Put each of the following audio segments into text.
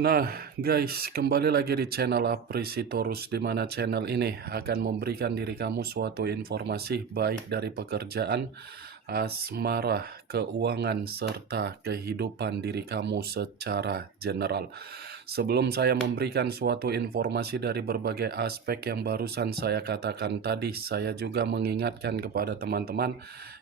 Nah, guys, kembali lagi di channel Aprisitorus, di mana channel ini akan memberikan diri kamu suatu informasi baik dari pekerjaan, asmara, keuangan, serta kehidupan diri kamu secara general. Sebelum saya memberikan suatu informasi dari berbagai aspek yang barusan saya katakan tadi, saya juga mengingatkan kepada teman-teman,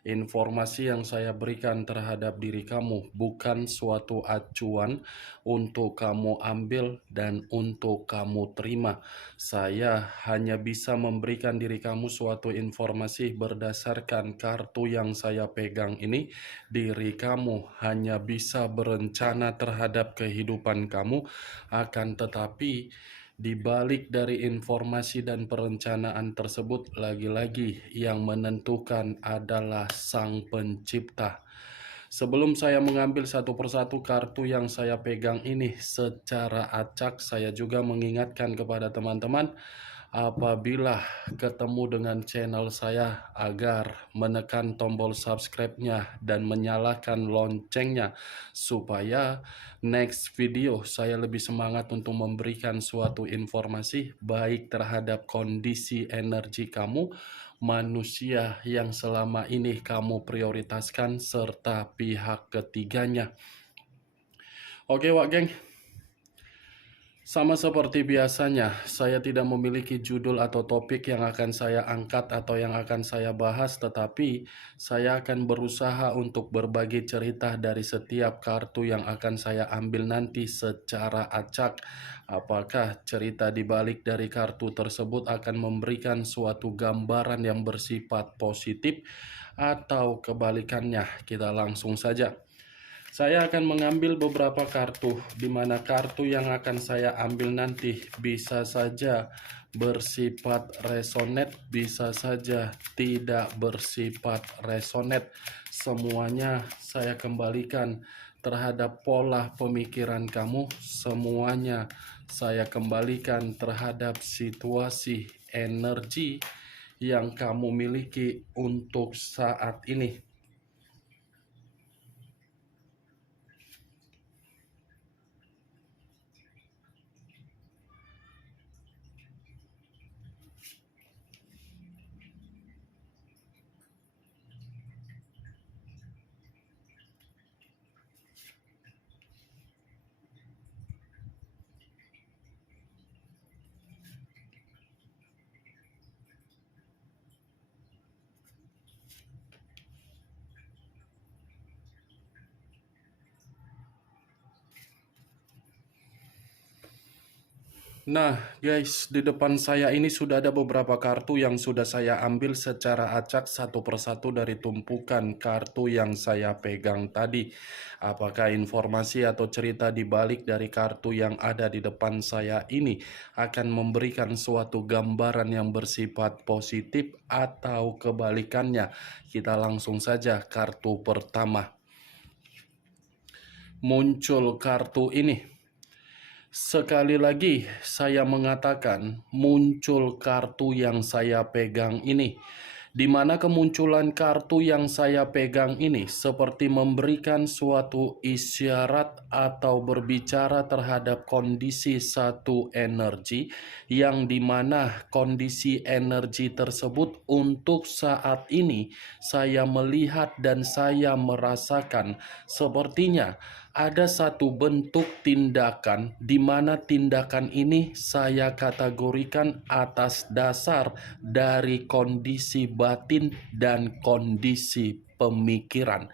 informasi yang saya berikan terhadap diri kamu bukan suatu acuan untuk kamu ambil dan untuk kamu terima. Saya hanya bisa memberikan diri kamu suatu informasi berdasarkan kartu yang saya pegang ini. Diri kamu hanya bisa berencana terhadap kehidupan kamu, akan tetapi di balik dari informasi dan perencanaan tersebut, lagi-lagi yang menentukan adalah Sang Pencipta. Sebelum saya mengambil satu persatu kartu yang saya pegang ini secara acak, saya juga mengingatkan kepada teman-teman, apabila ketemu dengan channel saya, agar menekan tombol subscribe-nya dan menyalakan loncengnya, supaya next video saya lebih semangat untuk memberikan suatu informasi baik terhadap kondisi energi kamu, manusia yang selama ini kamu prioritaskan, serta pihak ketiganya. Oke Wak Geng, sama seperti biasanya, saya tidak memiliki judul atau topik yang akan saya angkat atau yang akan saya bahas, tetapi saya akan berusaha untuk berbagi cerita dari setiap kartu yang akan saya ambil nanti secara acak. Apakah cerita di balik dari kartu tersebut akan memberikan suatu gambaran yang bersifat positif atau kebalikannya? Kita langsung saja. Saya akan mengambil beberapa kartu, di mana kartu yang akan saya ambil nanti bisa saja bersifat resonate, bisa saja tidak bersifat resonate. Semuanya saya kembalikan terhadap pola pemikiran kamu, semuanya saya kembalikan terhadap situasi energi yang kamu miliki untuk saat ini. Nah guys, di depan saya ini sudah ada beberapa kartu yang sudah saya ambil secara acak satu persatu dari tumpukan kartu yang saya pegang tadi. Apakah informasi atau cerita di balik dari kartu yang ada di depan saya ini akan memberikan suatu gambaran yang bersifat positif atau kebalikannya? Kita langsung saja kartu pertama. Muncul kartu ini. Sekali lagi saya mengatakan, muncul kartu yang saya pegang ini, di mana kemunculan kartu yang saya pegang ini seperti memberikan suatu isyarat atau berbicara terhadap kondisi satu energi, yang dimana kondisi energi tersebut untuk saat ini saya melihat dan saya merasakan sepertinya ada satu bentuk tindakan, di mana tindakan ini saya kategorikan atas dasar dari kondisi batin dan kondisi pemikiran.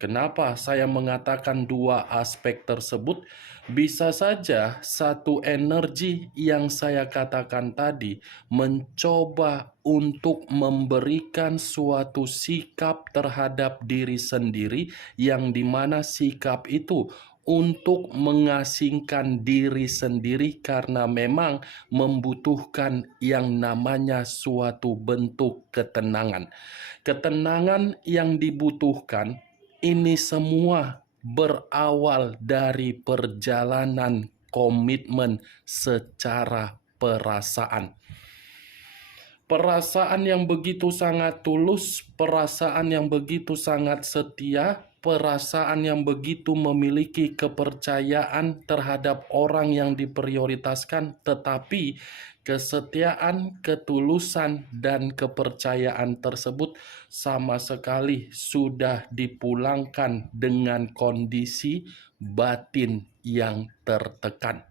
Kenapa saya mengatakan dua aspek tersebut? Bisa saja satu energi yang saya katakan tadi mencoba untuk memberikan suatu sikap terhadap diri sendiri, yang dimana sikap itu untuk mengasingkan diri sendiri karena memang membutuhkan yang namanya suatu bentuk ketenangan. Ketenangan yang dibutuhkan ini semua berawal dari perjalanan komitmen secara perasaan. Perasaan yang begitu sangat tulus, perasaan yang begitu sangat setia, perasaan yang begitu memiliki kepercayaan terhadap orang yang diprioritaskan, tetapi kesetiaan, ketulusan, dan kepercayaan tersebut sama sekali sudah dipulangkan dengan kondisi batin yang tertekan.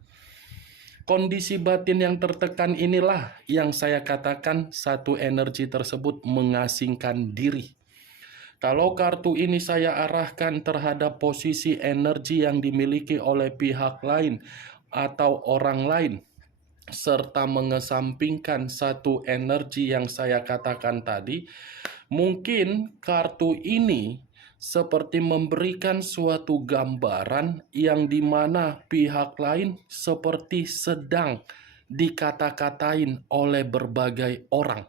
Kondisi batin yang tertekan inilah yang saya katakan satu energi tersebut mengasingkan diri. Kalau kartu ini saya arahkan terhadap posisi energi yang dimiliki oleh pihak lain atau orang lain, serta mengesampingkan satu energi yang saya katakan tadi, mungkin kartu ini seperti memberikan suatu gambaran yang dimana pihak lain seperti sedang dikata-katain oleh berbagai orang.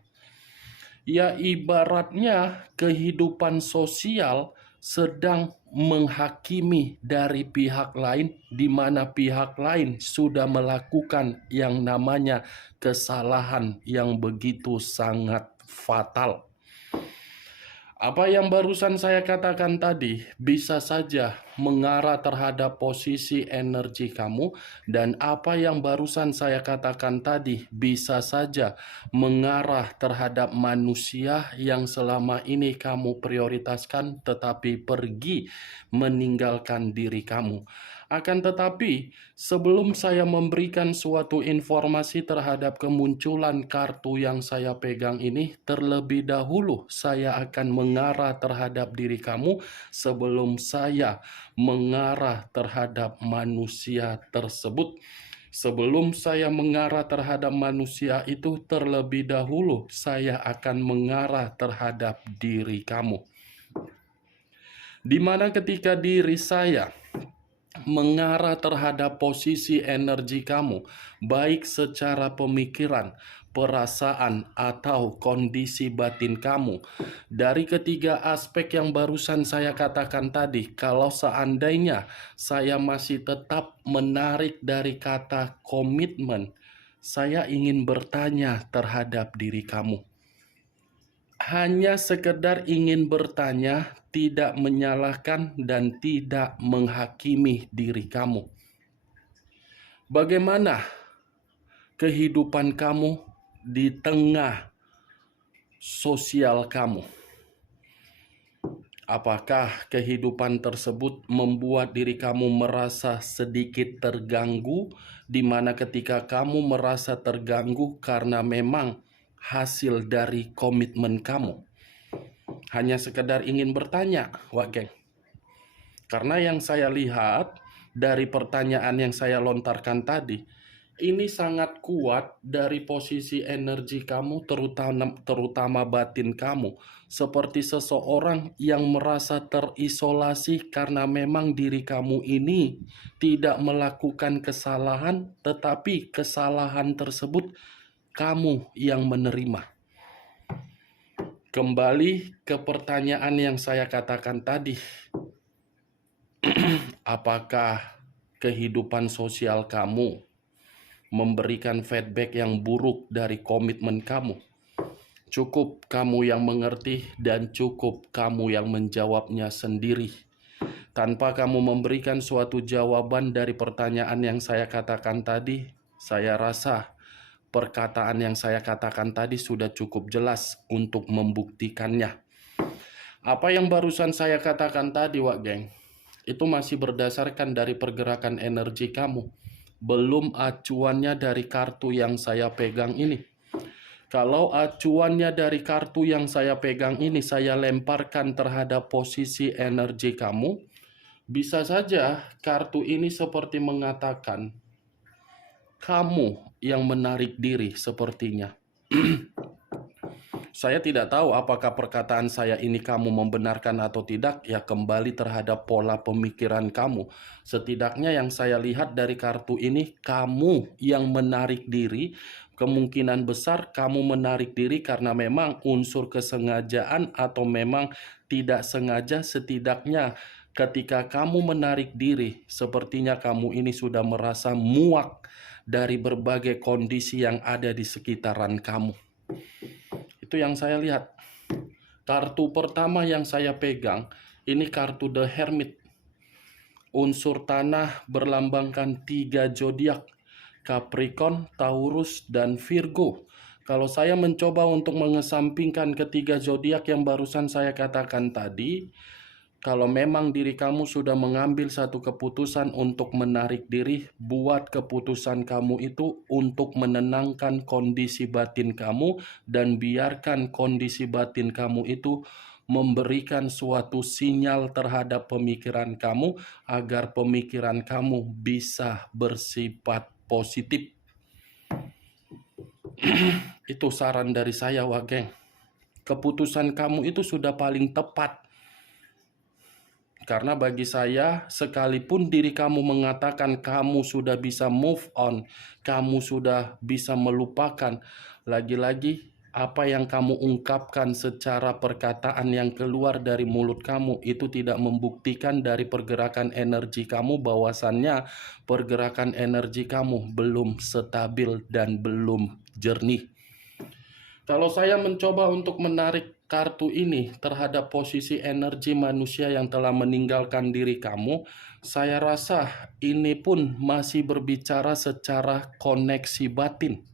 Ya, ibaratnya kehidupan sosial sedang menghakimi dari pihak lain, di mana pihak lain sudah melakukan yang namanya kesalahan yang begitu sangat fatal. Apa yang barusan saya katakan tadi bisa saja mengarah terhadap posisi energi kamu, dan apa yang barusan saya katakan tadi bisa saja mengarah terhadap manusia yang selama ini kamu prioritaskan tetapi pergi meninggalkan diri kamu. Akan tetapi, sebelum saya memberikan suatu informasi terhadap kemunculan kartu yang saya pegang ini, terlebih dahulu saya akan mengarah terhadap diri kamu sebelum saya mengarah terhadap manusia tersebut. Sebelum saya mengarah terhadap manusia itu, terlebih dahulu saya akan mengarah terhadap diri kamu. Di mana ketika diri saya mengarah terhadap posisi energi kamu, baik secara pemikiran, perasaan, atau kondisi batin kamu. Dari ketiga aspek yang barusan saya katakan tadi, kalau seandainya saya masih tetap menarik dari kata komitmen, saya ingin bertanya terhadap diri kamu. Hanya sekedar ingin bertanya, tidak menyalahkan dan tidak menghakimi diri kamu. Bagaimana kehidupan kamu di tengah sosial kamu? Apakah kehidupan tersebut membuat diri kamu merasa sedikit terganggu, di mana ketika kamu merasa terganggu karena memang hasil dari komitmen kamu? Hanya sekedar ingin bertanya, Wak Geng. Karena yang saya lihat dari pertanyaan yang saya lontarkan tadi, ini sangat kuat dari posisi energi kamu, terutama batin kamu. Seperti seseorang yang merasa terisolasi karena memang diri kamu ini tidak melakukan kesalahan, tetapi kesalahan tersebut kamu yang menerima. Kembali ke pertanyaan yang saya katakan tadi. Apakah kehidupan sosial kamu memberikan feedback yang buruk dari komitmen kamu? Cukup kamu yang mengerti dan cukup kamu yang menjawabnya sendiri. Tanpa kamu memberikan suatu jawaban dari pertanyaan yang saya katakan tadi, saya rasa perkataan yang saya katakan tadi sudah cukup jelas untuk membuktikannya. Apa yang barusan saya katakan tadi, Wak Geng, itu masih berdasarkan dari pergerakan energi kamu. Belum acuannya dari kartu yang saya pegang ini. Kalau acuannya dari kartu yang saya pegang ini, saya lemparkan terhadap posisi energi kamu, bisa saja kartu ini seperti mengatakan, kamu yang menarik diri sepertinya. Saya tidak tahu apakah perkataan saya ini kamu membenarkan atau tidak, ya kembali terhadap pola pemikiran kamu. Setidaknya yang saya lihat dari kartu ini, kamu yang menarik diri, kemungkinan besar kamu menarik diri karena memang unsur kesengajaan atau memang tidak sengaja. Setidaknya ketika kamu menarik diri, sepertinya kamu ini sudah merasa muak dari berbagai kondisi yang ada di sekitaran kamu. Itu yang saya lihat. Kartu pertama yang saya pegang Ini kartu The Hermit. Unsur tanah berlambangkan 3 zodiak, Capricorn, Taurus, dan Virgo. Kalau saya mencoba untuk mengesampingkan ketiga zodiak yang barusan saya katakan tadi, kalau memang diri kamu sudah mengambil satu keputusan untuk menarik diri, buat keputusan kamu itu untuk menenangkan kondisi batin kamu dan biarkan kondisi batin kamu itu memberikan suatu sinyal terhadap pemikiran kamu agar pemikiran kamu bisa bersifat positif. Itu saran dari saya, Wageng. Keputusan kamu itu sudah paling tepat. Karena bagi saya, sekalipun diri kamu mengatakan kamu sudah bisa move on, kamu sudah bisa melupakan, lagi-lagi apa yang kamu ungkapkan secara perkataan yang keluar dari mulut kamu itu tidak membuktikan dari pergerakan energi kamu bahwasannya pergerakan energi kamu belum stabil dan belum jernih. Kalau saya mencoba untuk menarik kartu ini terhadap posisi energi manusia yang telah meninggalkan diri kamu, saya rasa ini pun masih berbicara secara koneksi batin.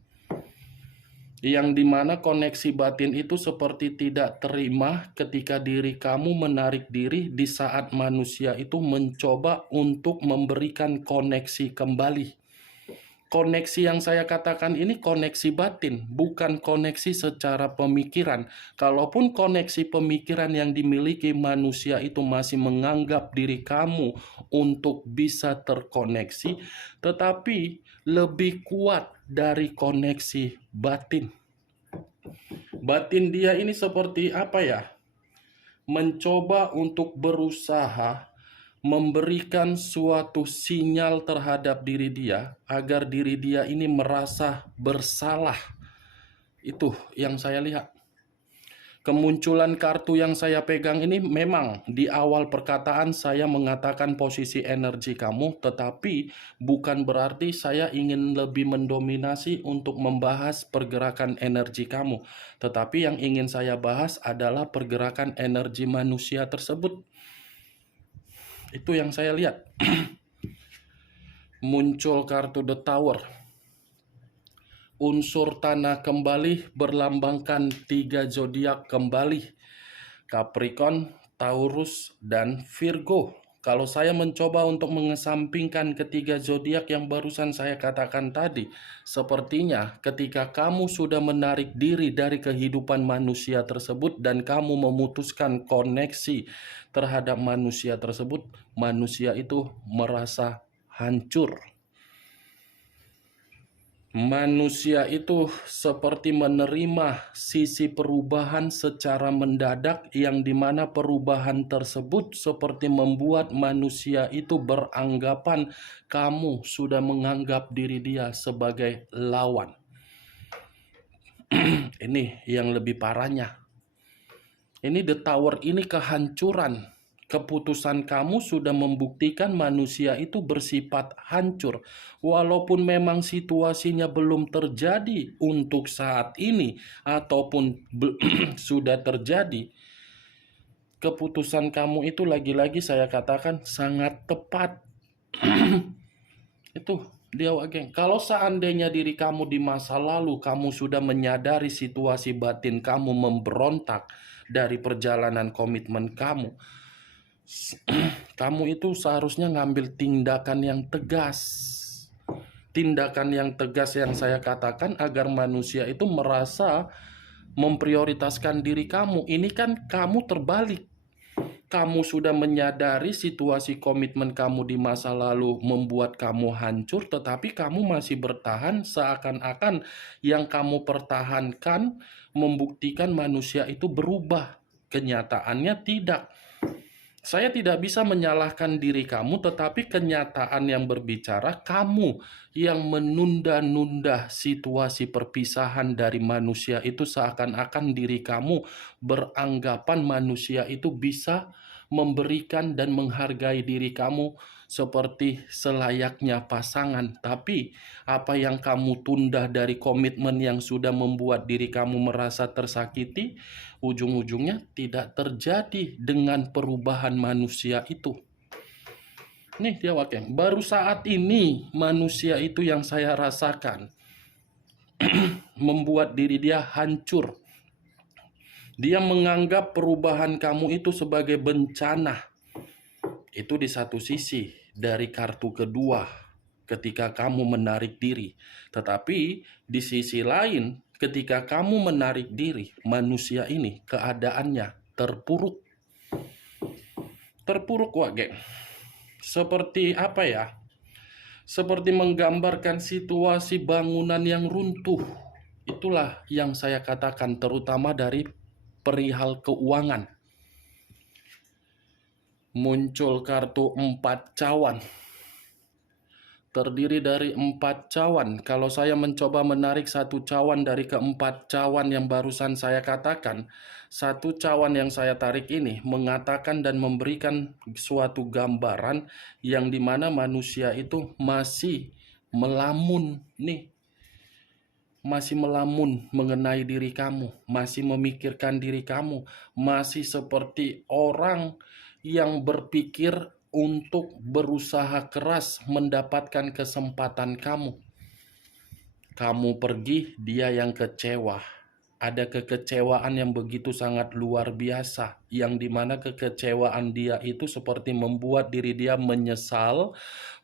Yang dimana koneksi batin itu seperti tidak terima ketika diri kamu menarik diri di saat manusia itu mencoba untuk memberikan koneksi kembali. Koneksi yang saya katakan ini koneksi batin, bukan koneksi secara pemikiran. Kalaupun koneksi pemikiran yang dimiliki manusia itu masih menganggap diri kamu untuk bisa terkoneksi, tetapi lebih kuat dari koneksi batin. Batin dia ini seperti apa ya? Mencoba untuk berusaha memberikan suatu sinyal terhadap diri dia agar diri dia ini merasa bersalah. Itu yang saya lihat. Kemunculan kartu yang saya pegang ini memang di awal perkataan saya mengatakan posisi energi kamu, tetapi bukan berarti saya ingin lebih mendominasi untuk membahas pergerakan energi kamu. Tetapi yang ingin saya bahas adalah pergerakan energi manusia tersebut. Itu yang saya lihat. Muncul kartu The Tower. Unsur tanah kembali berlambangkan 3 zodiak kembali, Capricorn, Taurus, dan Virgo. Kalau saya mencoba untuk mengesampingkan ketiga zodiak yang barusan saya katakan tadi, sepertinya ketika kamu sudah menarik diri dari kehidupan manusia tersebut dan kamu memutuskan koneksi terhadap manusia tersebut, manusia itu merasa hancur. Manusia itu seperti menerima sisi perubahan secara mendadak yang dimana perubahan tersebut seperti membuat manusia itu beranggapan kamu sudah menganggap diri dia sebagai lawan. Ini yang lebih parahnya. Ini The Tower, ini kehancuran. Keputusan kamu sudah membuktikan manusia itu bersifat hancur. Walaupun memang situasinya belum terjadi untuk saat ini ataupun sudah terjadi, keputusan kamu itu lagi-lagi saya katakan sangat tepat. Itu dia, Wageng. Kalau seandainya diri kamu di masa lalu kamu sudah menyadari situasi batin kamu memberontak dari perjalanan komitmen kamu, kamu itu seharusnya ngambil tindakan yang tegas. Tindakan yang tegas yang saya katakan agar manusia itu merasa memprioritaskan diri kamu. Ini kan kamu terbalik. Kamu sudah menyadari situasi komitmen kamu di masa lalu membuat kamu hancur, tetapi kamu masih bertahan seakan-akan yang kamu pertahankan membuktikan manusia itu berubah. Kenyataannya tidak. Saya tidak bisa menyalahkan diri kamu, tetapi kenyataan yang berbicara kamu yang menunda-nunda situasi perpisahan dari manusia itu seakan-akan diri kamu beranggapan manusia itu bisa memberikan dan menghargai diri kamu seperti selayaknya pasangan. Tapi apa yang kamu tunda dari komitmen yang sudah membuat diri kamu merasa tersakiti, ujung-ujungnya tidak terjadi dengan perubahan manusia itu. Nih dia wakil, baru saat ini manusia itu yang saya rasakan membuat diri dia hancur. Dia menganggap perubahan kamu itu sebagai bencana. Itu di satu sisi dari kartu kedua ketika kamu menarik diri. Tetapi di sisi lain ketika kamu menarik diri, manusia ini keadaannya terpuruk. Terpuruk wak geng. Seperti apa ya? Seperti menggambarkan situasi bangunan yang runtuh. Itulah yang saya katakan terutama dari perihal keuangan. Muncul kartu 4 cawan. Terdiri dari 4 cawan. Kalau saya mencoba menarik satu cawan dari keempat cawan yang barusan saya katakan, satu cawan yang saya tarik ini mengatakan dan memberikan suatu gambaran yang dimana manusia itu masih melamun nih. Masih melamun mengenai diri kamu, masih memikirkan diri kamu, masih seperti orang yang berpikir untuk berusaha keras mendapatkan kesempatan kamu. Kamu pergi, dia yang kecewa. Ada kekecewaan yang begitu sangat luar biasa, yang dimana kekecewaan dia itu seperti membuat diri dia menyesal,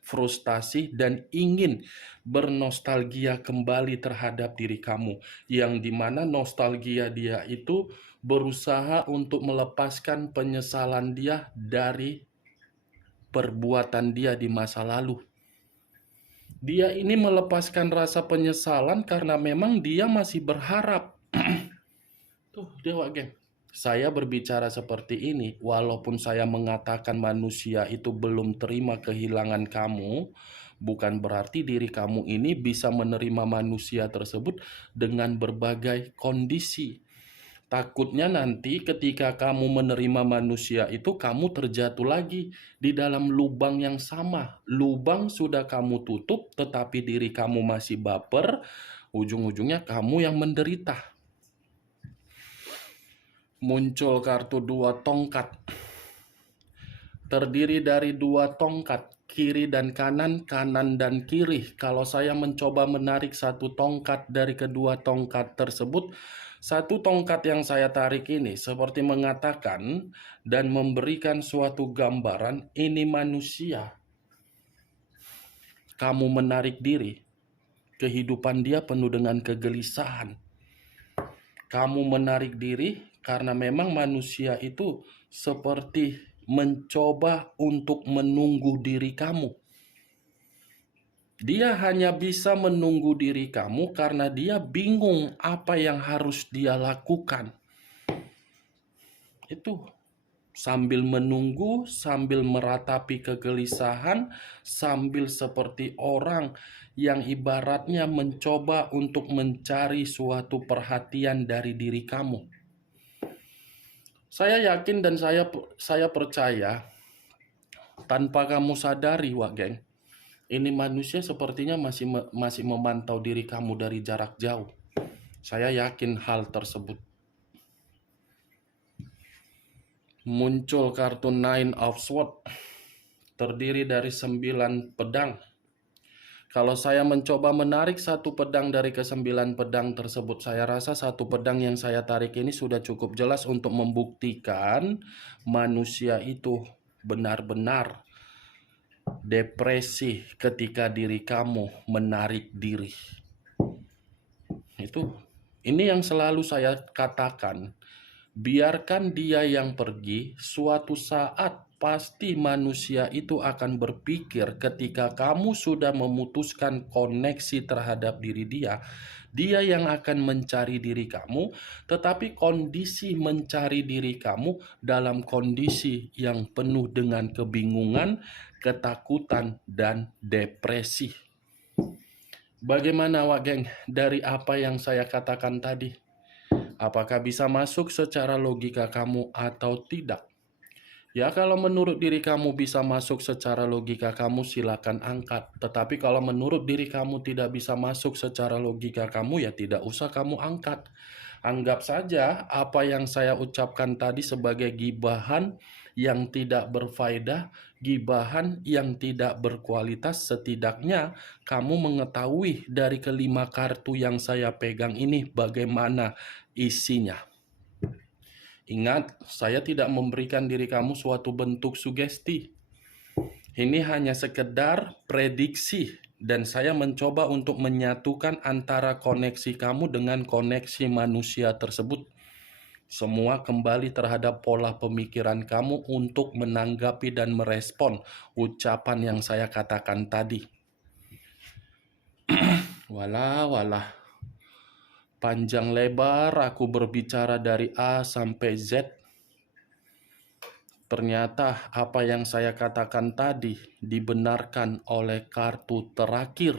frustasi, dan ingin bernostalgia kembali terhadap diri kamu, yang dimana nostalgia dia itu berusaha untuk melepaskan penyesalan dia dari perbuatan dia di masa lalu. Dia ini melepaskan rasa penyesalan karena memang dia masih berharap. Tuh, Dewa geng. Saya berbicara seperti ini, walaupun saya mengatakan manusia itu belum terima kehilangan kamu, bukan berarti diri kamu ini bisa menerima manusia tersebut dengan berbagai kondisi. Takutnya nanti ketika kamu menerima manusia itu, kamu terjatuh lagi di dalam lubang yang sama. Lubang sudah kamu tutup, tetapi diri kamu masih baper, ujung-ujungnya kamu yang menderita. Muncul kartu 2 tongkat. Terdiri dari 2 tongkat, kiri dan kanan, kanan dan kiri. Kalau saya mencoba menarik satu tongkat dari kedua tongkat tersebut, satu tongkat yang saya tarik ini seperti mengatakan dan memberikan suatu gambaran, ini manusia. Kamu menarik diri, kehidupan dia penuh dengan kegelisahan. Kamu menarik diri karena memang manusia itu seperti mencoba untuk menunggu diri kamu. Dia hanya bisa menunggu diri kamu karena dia bingung apa yang harus dia lakukan. Itu sambil menunggu, sambil meratapi kegelisahan, sambil seperti orang yang ibaratnya mencoba untuk mencari suatu perhatian dari diri kamu. Saya yakin dan saya percaya tanpa kamu sadari, Wak Geng, ini manusia sepertinya masih memantau diri kamu dari jarak jauh. Saya yakin hal tersebut. Muncul kartu 9 of Swords. Terdiri dari 9 pedang. Kalau saya mencoba menarik satu pedang dari ke-9 pedang tersebut, saya rasa satu pedang yang saya tarik ini sudah cukup jelas untuk membuktikan manusia itu benar-benar depresi ketika diri kamu menarik diri. Ini yang selalu saya katakan. Biarkan dia yang pergi, suatu saat pasti manusia itu akan berpikir ketika kamu sudah memutuskan koneksi terhadap diri dia, dia yang akan mencari diri kamu, tetapi kondisi mencari diri kamu dalam kondisi yang penuh dengan kebingungan, ketakutan, dan depresi. Bagaimana Wak Geng dari apa yang saya katakan tadi? Apakah bisa masuk secara logika kamu atau tidak? Ya, kalau menurut diri kamu bisa masuk secara logika kamu, silakan angkat. Tetapi kalau menurut diri kamu tidak bisa masuk secara logika kamu, ya tidak usah kamu angkat. Anggap saja apa yang saya ucapkan tadi sebagai gibahan yang tidak berfaedah, gibahan yang tidak berkualitas. Setidaknya kamu mengetahui dari kelima kartu yang saya pegang ini bagaimana isinya. Ingat, saya tidak memberikan diri kamu suatu bentuk sugesti. Ini hanya sekedar prediksi dan saya mencoba untuk menyatukan antara koneksi kamu dengan koneksi manusia tersebut. Semua kembali terhadap pola pemikiran kamu untuk menanggapi dan merespon ucapan yang saya katakan tadi. Walah, panjang lebar aku berbicara dari A sampai Z. Ternyata apa yang saya katakan tadi dibenarkan oleh kartu terakhir.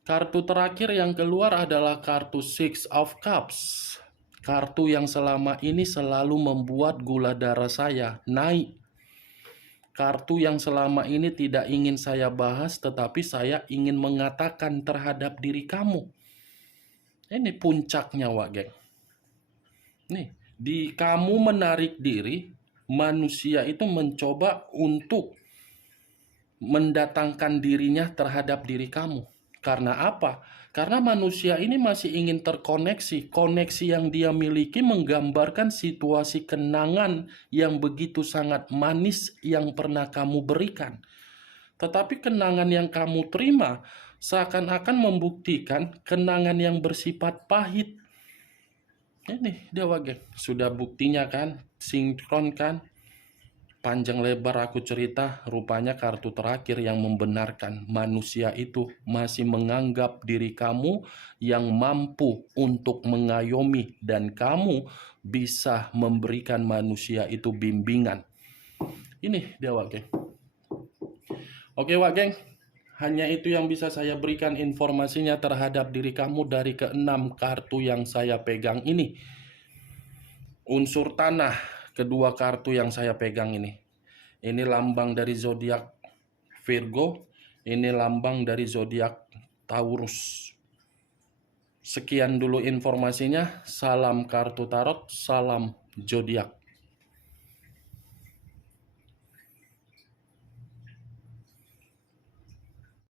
Kartu terakhir yang keluar adalah kartu Six of Cups. Kartu yang selama ini selalu membuat gula darah saya naik. Kartu yang selama ini tidak ingin saya bahas, tetapi saya ingin mengatakan terhadap diri kamu. Ini puncaknya, Wak Geng. Nih, di kamu menarik diri, manusia itu mencoba untuk mendatangkan dirinya terhadap diri kamu. Karena apa? Karena manusia ini masih ingin terkoneksi. Koneksi yang dia miliki menggambarkan situasi kenangan yang begitu sangat manis yang pernah kamu berikan. Tetapi kenangan yang kamu terima seakan-akan membuktikan kenangan yang bersifat pahit. Ini dia Wage, sudah buktinya kan, sinkron kan. Panjang lebar aku cerita, rupanya kartu terakhir yang membenarkan manusia itu masih menganggap diri kamu yang mampu untuk mengayomi dan kamu bisa memberikan manusia itu bimbingan. Ini dia Wak Geng. Oke Wak Geng, hanya itu yang bisa saya berikan informasinya terhadap diri kamu dari keenam kartu yang saya pegang ini. Unsur tanah, kedua kartu yang saya pegang ini. Ini lambang dari zodiak Virgo, ini lambang dari zodiak Taurus. Sekian dulu informasinya. Salam kartu tarot, salam zodiak.